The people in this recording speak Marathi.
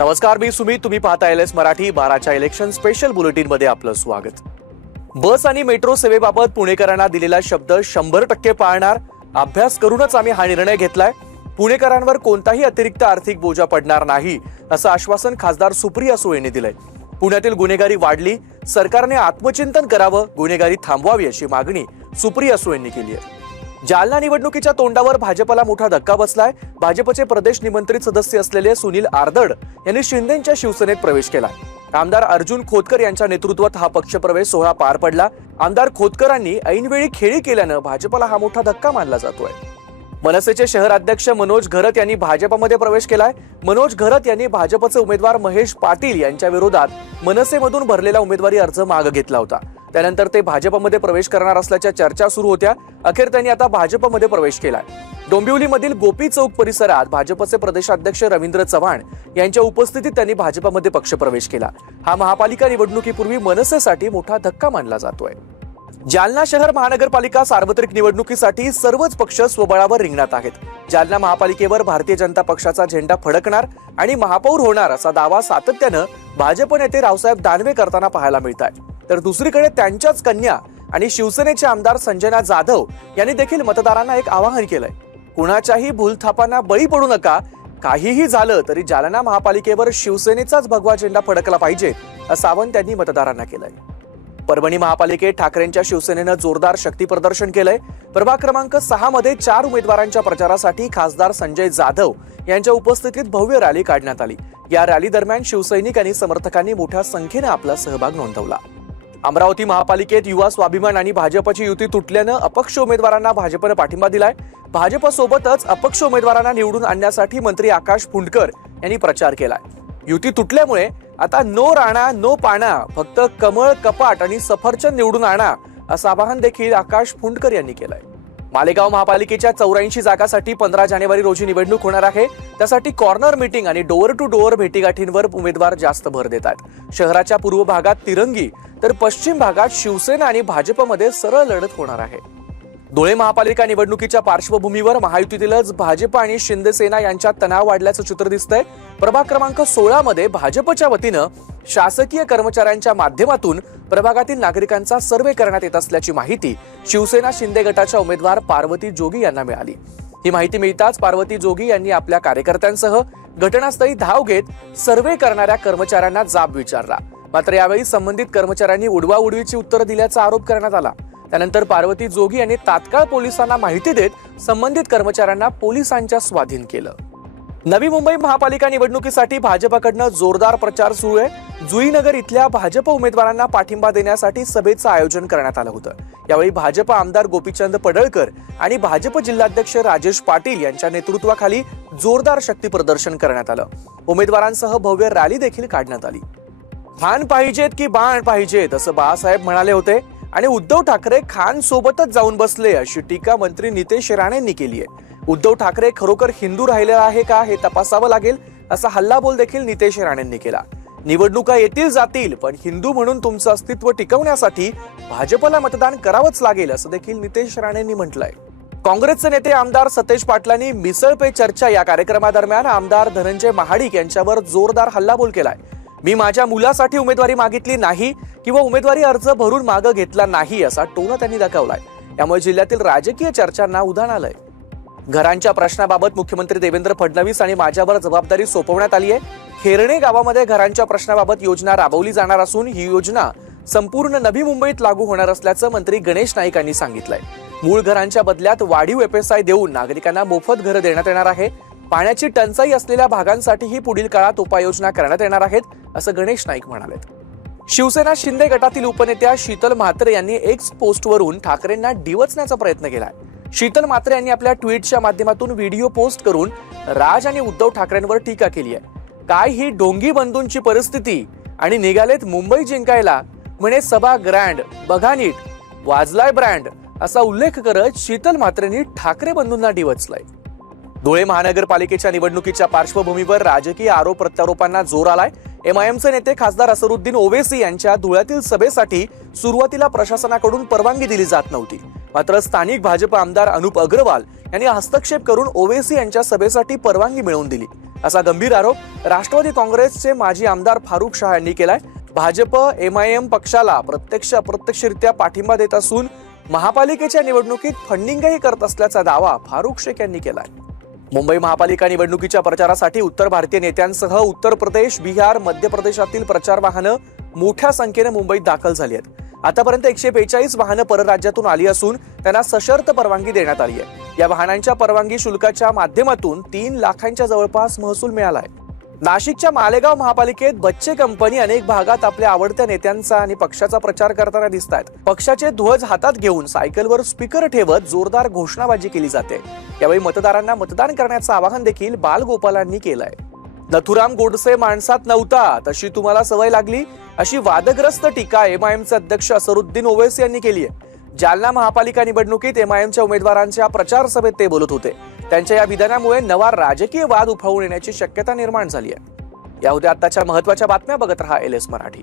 नमस्कार, मी सुमित. तुम्ही पाहता LS मराठी 12च्या इलेक्शन स्पेशल बुलेटिन मध्ये आपलं स्वागत. बस आणि मेट्रो सेवेबाबत पुणेकरांना दिलेला शब्द 100% पाळणार. अभ्यास करूनच आम्ही हा निर्णय घेतलाय. पुणेकरांवर कोणताही अतिरिक्त आर्थिक बोजा पडणार नाही असं आश्वासन खासदार सुप्रिया सुळेंनी दिलंय. पुण्यातील गुन्हेगारी वाढली, सरकारने आत्मचिंतन करावं, गुन्हेगारी थांबवावी अशी मागणी सुप्रिया सुळेंनी केली आहे. जालना निवडणुकीच्या तोंडावर भाजपला मोठा धक्का बसलाय. भाजपचे प्रदेश निमंत्रित सदस्य असलेले सुनील आरदड यांनी शिंदेंच्या शिवसेनेत प्रवेश केला. आमदार अर्जुन खोतकर यांच्या नेतृत्वात हा पक्षप्रवेश सोहळा पार पडला. आमदार खोतकरांनी ऐनवेळी खेळी केल्यानं भाजपला हा मोठा धक्का मानला जातोय. मनसेचे शहर अध्यक्ष मनोज घरत यांनी भाजपमध्ये प्रवेश केलाय. मनोज घरत यांनी भाजपचे उमेदवार महेश पाटील यांच्या विरोधात मनसेमधून भरलेला उमेदवारी अर्ज मागे घेतला होता. त्यानंतर ते भाजपमध्ये प्रवेश करणार असल्याच्या चर्चा सुरू होत्या. अखेर त्यांनी आता भाजपमध्ये प्रवेश केलाय. डोंबिवलीमधील गोपी चौक परिसरात भाजपचे प्रदेशाध्यक्ष रवींद्र चव्हाण यांच्या उपस्थितीत त्यांनी भाजपमध्ये पक्षप्रवेश केला. हा महापालिका निवडणुकीपूर्वी मनसेसाठी मोठा धक्का मानला जातोय. जालना शहर महानगरपालिका सार्वत्रिक निवडणुकीसाठी सर्वच पक्ष स्वबळावर रिंगणात आहेत. जालना महापालिकेवर भारतीय जनता पक्षाचा झेंडा फडकणार आणि महापौर होणार असा दावा सातत्यानं भाजप नेते रावसाहेब दानवे करताना पाहायला मिळत आहे. तर दुसरीकडे त्यांच्याच कन्या आणि शिवसेनेचे आमदार संजना जाधव यांनी देखील मतदारांना एक आवाहन केलंय. कुणाच्याही भूलथापांना बळी पडू नका. काहीही झालं तरी जालना महापालिकेवर शिवसेनेचाच भगवा झेंडा फडकला पाहिजे असं आवाहन त्यांनी मतदारांना केलंय. परभणी महापालिकेत ठाकरेंच्या शिवसेनेनं जोरदार शक्ती प्रदर्शन केलंय. प्रभाग क्रमांक 6 मध्ये 4 उमेदवारांच्या प्रचारासाठी खासदार संजय जाधव यांच्या उपस्थितीत भव्य रॅली काढण्यात आली. या रॅली दरम्यान शिवसैनिक आणि समर्थकांनी मोठ्या संख्येने आपला सहभाग नोंदवला. अमरावती महापालिकेत युवा स्वाभिमान आणि भाजपची युती तुटल्यानं अपक्ष उमेदवारांना भाजपनं पाठिंबा दिलाय. भाजपसोबतच अपक्ष उमेदवारांना निवडून आणण्यासाठी मंत्री आकाश फुंडकर यांनी प्रचार केलाय. युती तुटल्यामुळे आता नो राणा नो पाणा, फक्त कमळ, कपाट आणि सफरचंद निवडून आणा असं आवाहन देखील आकाश फुंडकर यांनी केलंय. मालेगाव महापालिकेच्या 84 जागांसाठी 15 जानेवारी रोजी निवडणूक होणार आहे. त्यासाठी कॉर्नर मीटिंग आणि डोअर टू डोअर भेटीगाठींवर उमेदवार जास्त भर देतात. शहराच्या पूर्व भागात तिरंगी तर पश्चिम भागात शिवसेना आणि भाजपमध्ये सरळ लढत होणार आहे. धुळे महापालिका निवडणुकीच्या पार्श्वभूमीवर महायुतीतीलच भाजप आणि शिंदेसेना यांच्यात तणाव वाढल्याचं चित्र दिसतंय. प्रभाग क्रमांक 16 मध्ये भाजपच्या वतीनं शासकीय कर्मचाऱ्यांच्या माध्यमातून प्रभागातील नागरिकांचा सर्व्हे करण्यात येत असल्याची माहिती शिवसेना शिंदे गटाच्या उमेदवार पार्वती जोगी यांना मिळाली. ही माहिती मिळताच पार्वती जोगी यांनी आपल्या कार्यकर्त्यांसह घटनास्थळी धाव घेत सर्व्हे करणाऱ्या कर्मचाऱ्यांना जाब विचारला. मात्र यावेळी संबंधित कर्मचाऱ्यांनी उडवाउडवीची उत्तरं दिल्याचा आरोप करण्यात आला. त्यानंतर पार्वती जोगी यांनी तात्काळ पोलिसांना माहिती देत संबंधित कर्मचाऱ्यांना पोलिसांच्या स्वाधीन केलं. नवी मुंबई महापालिका निवडणुकीसाठी भाजपकडनं जोरदार प्रचार सुरू आहे. जुईनगर इथल्या भाजप उमेदवारांना पाठिंबा देण्यासाठी सभेचं आयोजन करण्यात आलं होतं. यावेळी भाजप आमदार गोपीचंद पडळकर आणि भाजप जिल्हाध्यक्ष राजेश पाटील यांच्या नेतृत्वाखाली जोरदार शक्ती प्रदर्शन करण्यात आलं. उमेदवारांसह भव्य रॅली देखील काढण्यात आली. खान पाहिजेत की बाण पाहिजेत असं बाळासाहेब म्हणाले होते आणि उद्धव ठाकरे खान सोबतच जाऊन बसले अशी टीका मंत्री नितेश राणेंनी केली आहे. उद्धव ठाकरे खरोखर हिंदू राहिलेला आहे का हे तपासावं लागेल असा हल्लाबोल देखील नितेश राणेंनी केला. निवडणुका येतील जातील, पण हिंदू म्हणून तुमचं अस्तित्व टिकवण्यासाठी भाजपला मतदान करावंच लागेल असं देखील नितेश राणेंनी म्हटलंय. काँग्रेसचे नेते आमदार सतेज पाटलांनी मिसळ पे चर्चा या कार्यक्रमादरम्यान आमदार धनंजय महाडिक यांच्यावर जोरदार हल्लाबोल केलाय. मी माझ्या मुलासाठी उमेदवारी मागितली नाही किंवा उमेदवारी अर्ज भरून मागे घेतला नाही असा टोन त्यांनी दाखवलाय. यामुळे जिल्ह्यातील राजकीय चर्चांना उधाण आलंय. घरांच्या प्रश्नाबाबत मुख्यमंत्री देवेंद्र फडणवीस आणि माझ्यावर जबाबदारी सोपवण्यात आली आहे. खेरणे गावामध्ये घरांच्या प्रश्नाबाबत योजना राबवली जाणार असून ही योजना संपूर्ण नवी मुंबईत लागू होणार असल्याचं मंत्री गणेश नाईक यांनी सांगितलंय. मूळ घरांच्या बदल्यात वाढीव FSI देऊन नागरिकांना मोफत घरं देण्यात येणार आहे. पाण्याची टंचाई असलेल्या भागांसाठीही पुढील काळात उपाययोजना करण्यात येणार आहेत असं गणेश नाईक म्हणाले. शिवसेना शिंदे गटातील उपनेत्या शीतल म्हात्रे यांनी एक्स पोस्टवरून ठाकरेंना डिवचण्याचा प्रयत्न केलाय. शीतल म्हात्रे यांनी आपल्या ट्विटच्या माध्यमातून व्हिडिओ पोस्ट करून राज आणि उद्धव ठाकरेंवर टीका केली आहे. काय ही ढोंगी बंधूंची परिस्थिती आणि निघालेत मुंबई जिंकायला, म्हणे सभा ग्रँड, बघा नीट, वाजलाय ब्रँड असा उल्लेख करत शीतल म्हात्रेंनी ठाकरे बंधूंना डिवचलाय. धुळे महानगरपालिकेच्या निवडणुकीच्या पार्श्वभूमीवर राजकीय आरोप प्रत्यारोपांना जोर आलाय. MIMचे नेते खासदार असरुद्दीन ओवेसी यांच्या धुळ्यातील सभेसाठी सुरुवातीला प्रशासनाकडून परवानगी दिली जात नव्हती. मात्र स्थानिक भाजप आमदार अनुप अग्रवाल यांनी हस्तक्षेप करून ओवेसी यांच्या सभेसाठी परवानगी मिळवून दिली. असा गंभीर आरोप राष्ट्रवादी काँग्रेसचे माजी आमदार फारुख शाह यांनी केलाय. भाजप एमआयएम पक्षाला प्रत्यक्ष अप्रत्यक्षरित्या पाठिंबा देत असून महापालिकेच्या निवडणुकीत फंडिंगही करत असल्याचा दावा फारुख शेख यांनी केलाय. मुंबई महापालिका निवडणुकीच्या प्रचारासाठी उत्तर भारतीय नेत्यांसह उत्तर प्रदेश, बिहार, मध्य प्रदेशातील प्रचार वाहनं मोठ्या संख्येने मुंबईत दाखल झाली आहेत. आतापर्यंत 142 वाहनं परराज्यातून आली असून त्यांना सशर्त परवानगी देण्यात आली आहे. या वाहनांच्या परवानगी शुल्काच्या माध्यमातून 3 लाखांच्या जवळपास महसूल मिळाला आहे. नाशिकच्या मालेगाव महापालिकेत बच्चे कंपनी अनेक भागात आपल्या आवडत्या नेत्यांचा आणि पक्षाचा प्रचार करताना दिसत आहेत. पक्षाचे ध्वज हातात घेऊन सायकलवर स्पीकर ठेवत जोरदार घोषणाबाजी केली जाते. यावेळी मतदारांना मतदान करण्याचं आवाहन देखील बालगोपालांनी केलंय. नथुराम गोडसे माणसात नव्हता, तशी तुम्हाला सवय लागली, अशी वादग्रस्त टीका एमआयएमचे अध्यक्ष असरुद्दीन ओवैसी यांनी केली आहे. जालना महापालिका निवडणुकीत एमआयएमच्या उमेदवारांच्या प्रचार सभेत ते बोलत होते. त्यांच्या या विधानामुळे नवा राजकीय वाद उफाळून येण्याची शक्यता निर्माण झाली आहे. या होत्या आताच्या महत्त्वाच्या बातम्या. बघत रहा LS मराठी.